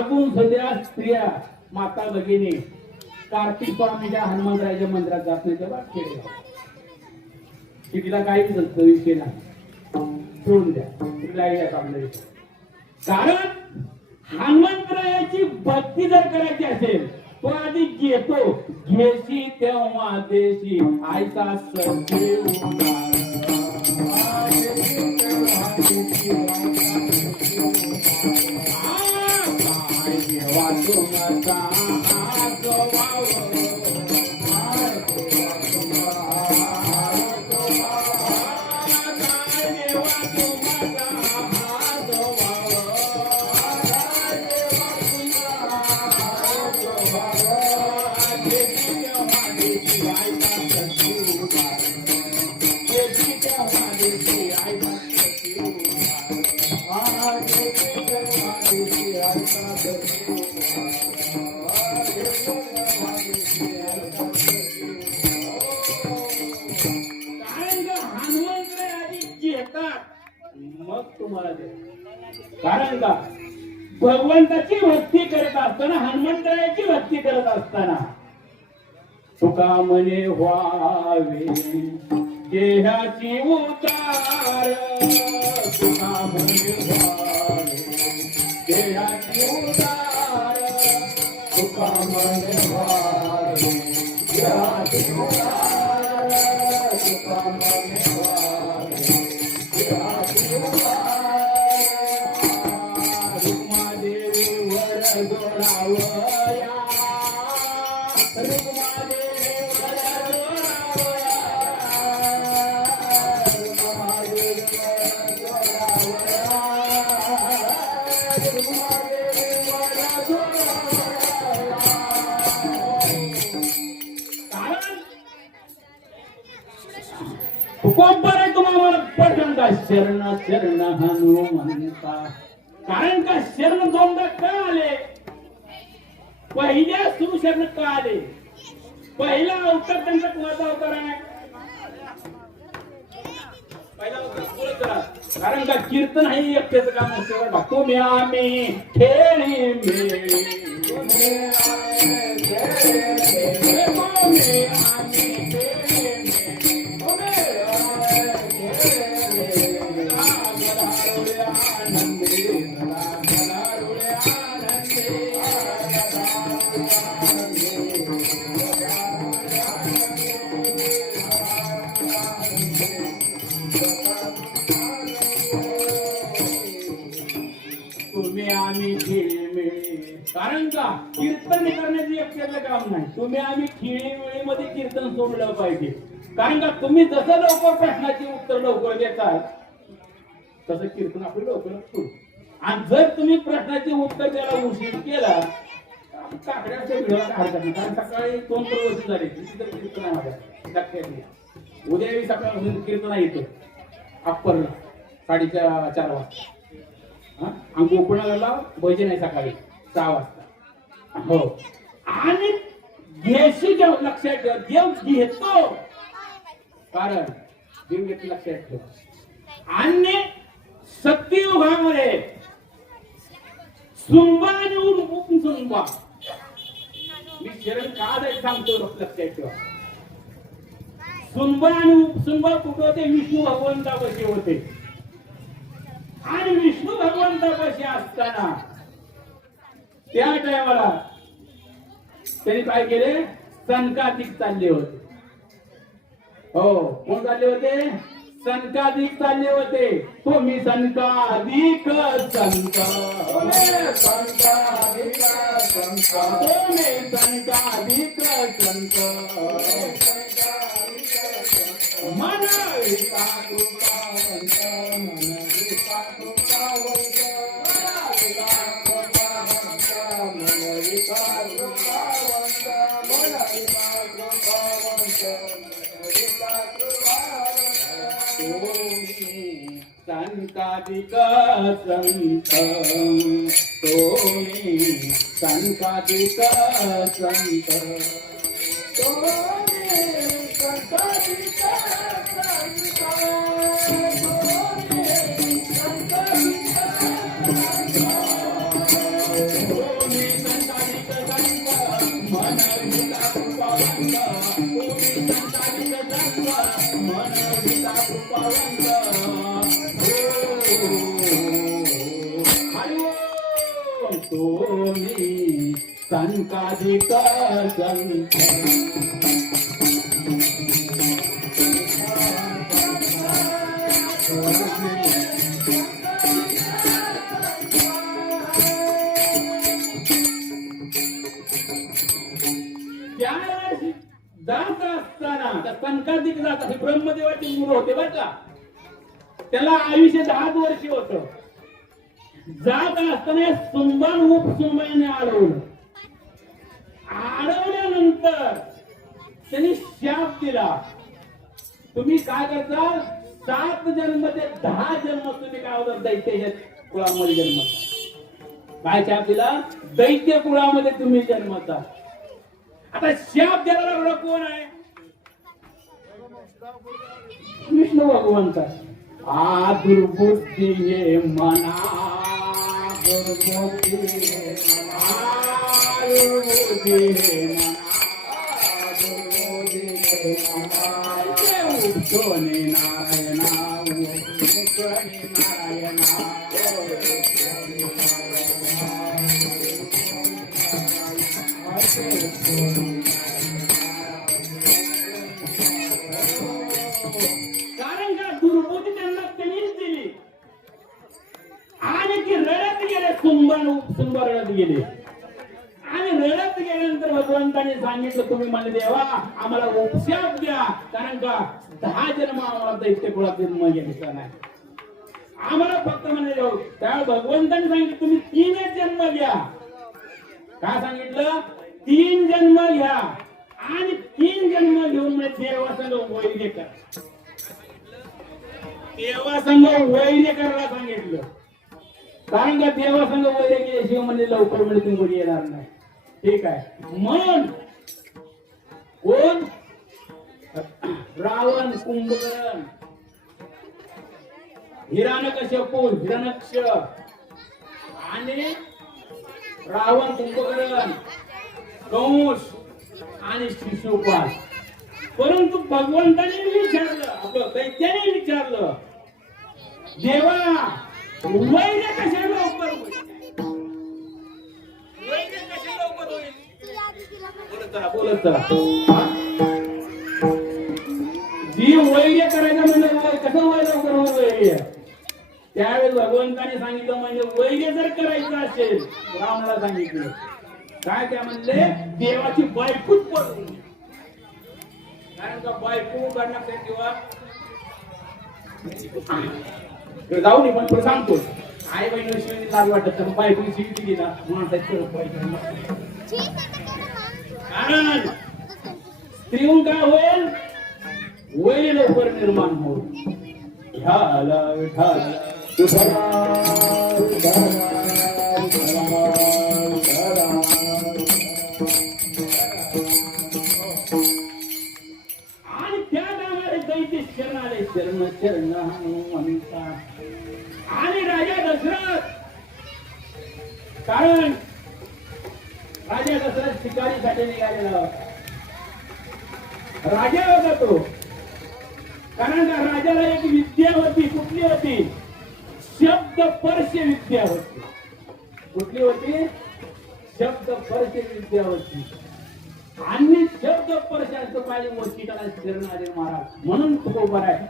अजून सध्या स्त्रिया माता भगिनी. कार्तिक स्वामीच्या हनुमंतरायच्या मंदिरात जात नाही तेव्हा खेळ की तिला काही विषय नाही सोडून द्या. तिला काही याचा कारण हनुमंतरायाची भक्ती जर करायची असेल तो आधी घेतो. घेशी तेव्हा देशी आयचा संजीव कारण कारण का? भगवंताची भक्ती करत असताना हनुमंतरायाची भक्ती करत असताना. तुका म्हणे व्हावे देहाची उतार. तुका म्हणे व्हावे देहाची उतार. तुका म्हणे व्हावे देहाची उतार. तुका म्हणे शरण शरण हनुमंता कारण का शरण दोनदा का आले? पहिल्या सुशरण का आले? पहिला अवतार त्यांचा कोणाचा अवतार आहे पहिला अवतार कारण का कीर्तन हे एकट्याच काम नसते बघतो मी आम्ही खेळी मी आम्ही तुम्ही आम्ही कारण का? कीर्तन करण्याचं एकट्याचं काम नाही. तुम्ही आम्ही खेळी वेळेमध्ये कीर्तन सोडलं पाहिजे. कारण का तुम्ही जसं लवकर प्रश्नाची उत्तर लवकर देताल तसं कीर्तन आपण लवकर आणि जर तुम्ही प्रश्नाचे उत्तर द्यायला उशीर केला काकड्याच्या हरकत नाही कारण सकाळी दोन प्रवचन झाले तिथे कीर्तन आहे माझ्या लक्षात घ्या उद्याही सकाळ कीर्तन येतो अप्पर साडेच्या चार वाजता. हा? आणि गोकुळाला भजन आहे सकाळी सहा वाजता हो? आणि घेशी जेव लक्षात ठेव देव घेतो कारण देव घेत लक्षात ठेव आणि सत्ययुगामध्ये सुंबा आणि उपसुंबा शरण का जायचं सांगतो लक्षात ठेवा सुंबा आणि उपसुंबा कुठं होते? विष्णू भगवंतापाशी होते. आणि विष्णू भगवंतापाशी असताना त्या टायमाला त्यांनी काय केले? संकातिक चालले होते. हो कोण चालले होते? संकाधिक चालले होते. तुम्ही संकाधिक संकाधिक संकाधिक संत तुम्ही संकाधिक संत तुम्ही संकाधिक संत। तो मी संकाधिक जात असताना त्या जात असे ब्रह्मदेवाचे मुलं होते बरं का त्याला आयुष्य दहाच वर्ष होतं जात असताना सुंबन उपसुंबाने अडवलं अडवल्यानंतर त्यांनी शाप दिला. तुम्ही काय करता? सात जन्म ते दहा जन्म तुम्ही काय होतात? दैत्याच्या कुळामध्ये जन्मता. काय शाप दिला? दैत्य कुळामध्ये तुम्ही जन्मता. आता शाप द्यायला कोण आहे? विष्णू भगवंत. आ दुर्बुद्धी मना दुर्बुद्धी हे गेले सुंदर सुंबर रडत गेले. आणि रडत गेल्यानंतर भगवंताने सांगितलं तुम्ही मला देवा आम्हाला उपशाप द्या. कारण का? दहा जन्म आम्हाला दैत्य कुळात जन्म घ्यायचा नाही. आम्हाला फक्त म्हणजे देव त्यावेळी भगवंताने सांगितलं तुम्ही तीनच जन्म घ्या. काय सांगितलं? तीन जन्म घ्या. आणि तीन जन्म घेऊन म्हणजे देवासंग वैद्य करा. देवासंग वैर्य करायला सांगितलं. कारण का देवासंग वैर्य केल्याशिवाय म्हणजे लवकर म्हणजे तुम्ही कोणी येणार नाही. ठीक आहे. म्हणून कोण? रावण कुंभकर्ण. हिराणकश्यपू हिरणक्ष आणि रावण कुंभकर्ण. कंस आणि शिशुपाल परंतु भगवंताने विचारलं आपलं दैत्याने विचारलं देवा वैर्य कशा लवकर होईल? वैर्य कशा लवकर होईल? बोलत चला बोलत चला? जी वैर्य करायचं म्हणजे कसं वय लवकर होईल वैर्य त्यावेळेस भगवंताने सांगितलं म्हणजे वैर्य जर करायचं असेल रावणाला सांगितलं. काय त्या म्हणले? देवाची बायकूच पडून कारण का बायको करण्यासाठी किंवा जाऊ नये पण पण सांगतो. आई बहिणी शिवाय लाज वाटत तर बायको शिवी दिली ना म्हणून त्याचं पाहिजे. कारण स्त्रीहून काय होईल? वैर लवकर निर्माण होईल ढाला ढाला. चरण चरण हनुमंता आणि राजा दशरथ. कारण राजा दशरथ शिकारीसाठी निघालेला राजा होता तो. कारण का राजाला एक विद्या होती कुठली होती? शब्द स्पर्श विद्या होती. कुठली होती? शब्द स्पर्श विद्या होती. आणि शब्द परशाचं पाहिजे मोठी शरण फिरणारे महाराज. म्हणून खूप बरं आहे